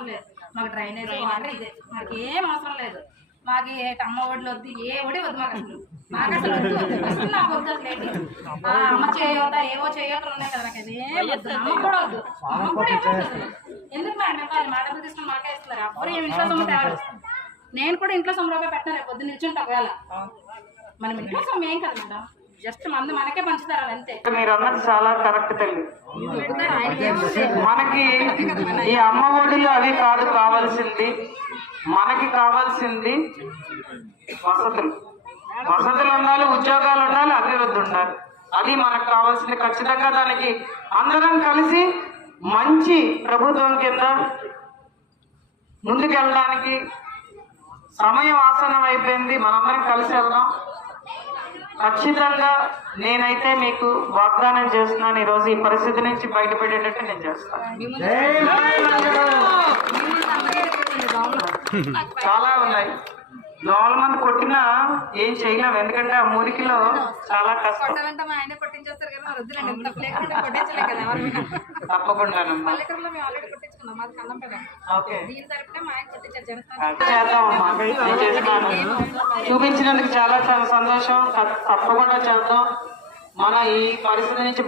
అవసరం లేదు. మాకు డ్రైనేజ్ వాటర్ ఇదే. మాకు ఏం అవసరం లేదు. మాకు ఏ అమ్మ ఒడిలు వద్దు ఏ ఒడి వద్దు మాకు అసలు. మాకు అసలు వద్దు అసలు నాకు వద్దు అసలు ఏంటి? ఆ, అమ్మ చేయవద్ద ఏవో చేయవతలు ఉన్నాయి కదా నాకు అది ఏం వద్దు అమ్మ కూడా వద్దు. అమ్మ కూడా ఏం వద్దు అసలు. ఎందుకు మేడం ఇవ్వాలి? మా డబ్బులు తీసుకుని మాకే ఇస్తున్నారు. అప్పుడు ఏం ఇంట్లో సొమ్ము తేవాలి. నేను కూడా ఇంట్లో సొమ్ము రూపాయి పెట్టాను. పొద్దున్న నిల్చుంటా ఒకవేళ. మనం ఇంట్లో సొమ్ము ఏం కదా మేడం. జస్ట్ మంది మనకే పంచుతారు అంతే. మీరు అన్నది చాలా కరెక్ట్ తల్లి. మనకి ఈ అమ్మ ఒడిలు అవి కాదు కావాల్సింది మనకి కావాల్సింది వసతులు. వసతులు ఉండాలి ఉద్యోగాలు ఉండాలి అభివృద్ధి ఉండాలి. అది మనకు కావాల్సింది. ఖచ్చితంగా దానికి అందరం కలిసి మంచి ప్రభుత్వం కింద ముందుకెళ్ళడానికి సమయం ఆసనం అయిపోయింది మనందరం కలిసి వెళ్దాం. ఖచ్చితంగా నేనైతే మీకు వాగ్దానం చేస్తున్నాను. ఈరోజు ఈ పరిస్థితి నుంచి బయటపడేటట్టు నేను చేస్తాను. చాలా ఉన్నాయి. దోమల మంది కొట్టినా ఏం చేయలేము ఎందుకంటే ఆ మురికిలో చాలా కష్టం. కొట్టాలంటే మాది దీని తరపునే మా ఆయన చూపించినందుకు చాలా చాలా సంతోషం. తప్పకుండా చేద్దాం. మన ఈ పరిస్థితి నుంచి